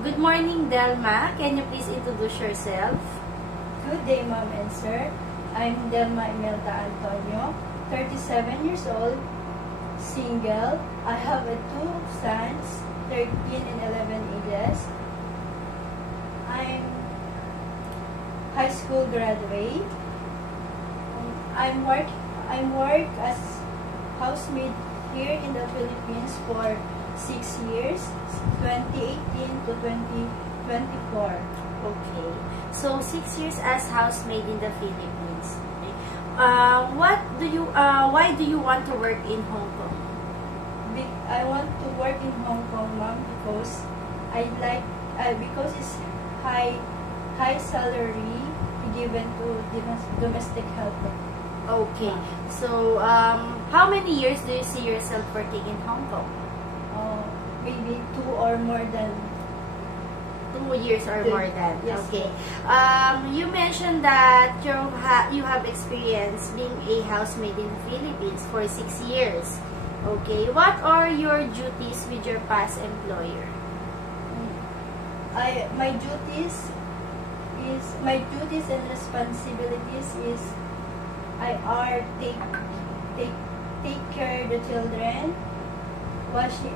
Good morning, Delma. Can you please introduce yourself? Good day, Ma'am and Sir. I'm Delma Imelda Antonio, 37 years old, single. I have two sons, 13 and 11 ages. I'm high school graduate. I'm work as housemaid here in the Philippines for 6 years, 2018 to 2024. Okay. So, 6 years as housemaid in the Philippines. Okay. Why do you want to work in Hong Kong? I want to work in Hong Kong, Ma'am, because because it's high salary given to domestic helper. Okay. So, how many years do you see yourself working in Hong Kong? Maybe 2 or more than 2 years or more than. Yes. Okay. You mentioned that you have experience being a housemaid in the Philippines for 6 years. Okay. What are your duties with your past employer? My duties and responsibilities is take care of the children, washing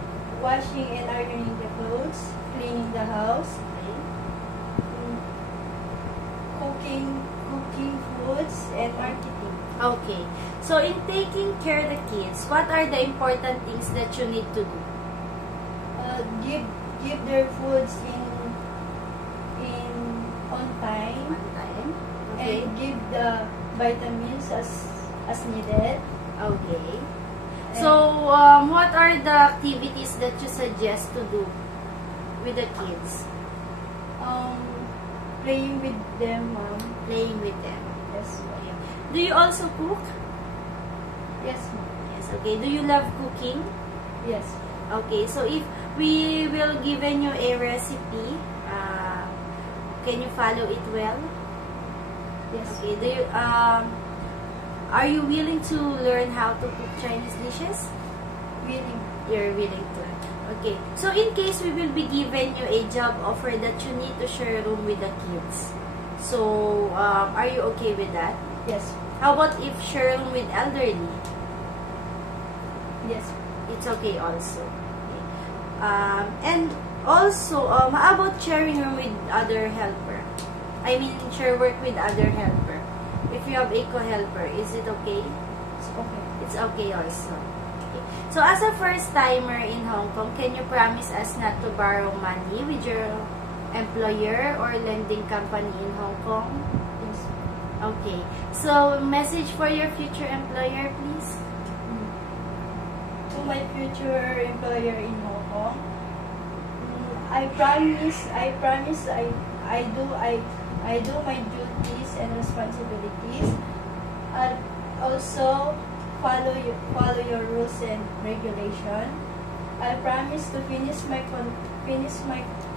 and ironing the clothes, cleaning the house, cooking foods, and marketing. Okay. So, in taking care of the kids, what are the important things that you need to do? Give their foods on time. On time. Okay. And give the vitamins as needed. Okay. So, what are the activities that you suggest to do with the kids? Playing with them, Ma'am. Playing with them. Yes, ma'am. Do you also cook? Yes, ma'am. Yes. Okay. Do you love cooking? Yes. Okay. So, if we will given you a recipe, can you follow it well? Yes. Okay. Do you are you willing to learn how to cook Chinese dishes? Willing. You're willing to. Okay. So, in case we will be given you a job offer that you need to share a room with the kids. So, are you okay with that? Yes. How about if share a room with elderly? Yes. It's okay also. Okay. And also, how about sharing room with other helper? I mean, share work with other helper. If you have a co-helper, is it okay? It's okay. It's okay also. Okay. So, as a first-timer in Hong Kong, can you promise us not to borrow money with your employer or lending company in Hong Kong? Yes. Okay. So, message for your future employer, please. To my future employer in Hong Kong, I promise I do my duties and responsibilities. I'll also follow your rules and regulation. I promise to finish my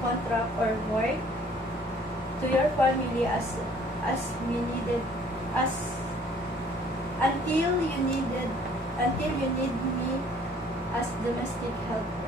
contract or work to your family as we needed until you need me as domestic helper.